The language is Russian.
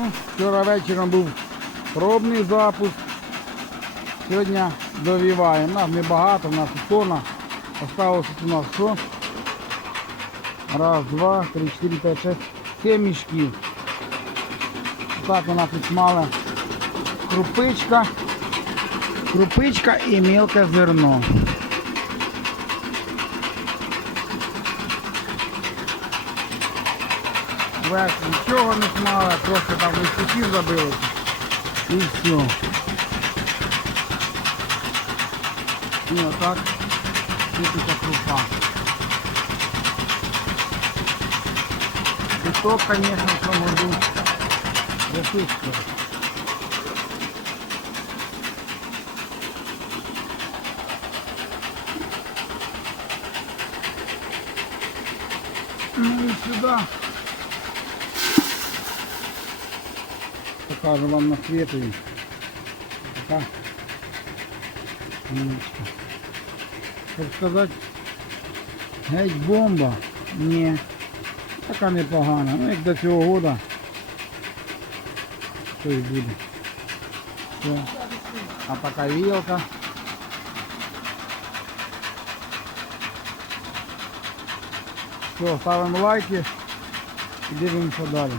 Ну, вчора вечором був пробний запуск. Сьогодні довіваємо. Нас небагато, у нас тут тонна. Осталося у нас що? Раз, два, три, чотири, п'ять, шесть, сім мішків. Так у нас тут мала крупичка, крупичка і мілке зерно. Весь нічого не смала, просто там листиків забилося. І все. І отак сипиться крупа. Піток, звісно, в цьому году засушка. Ну и сюда. Покажу вам на свету. Пока. Минуточку. Так сказати, геть бомба. Ні. Така непогана. Ну як до цього года. Щось буде. Все. А така вілка. Все, ставимо лайки і дивимося далі.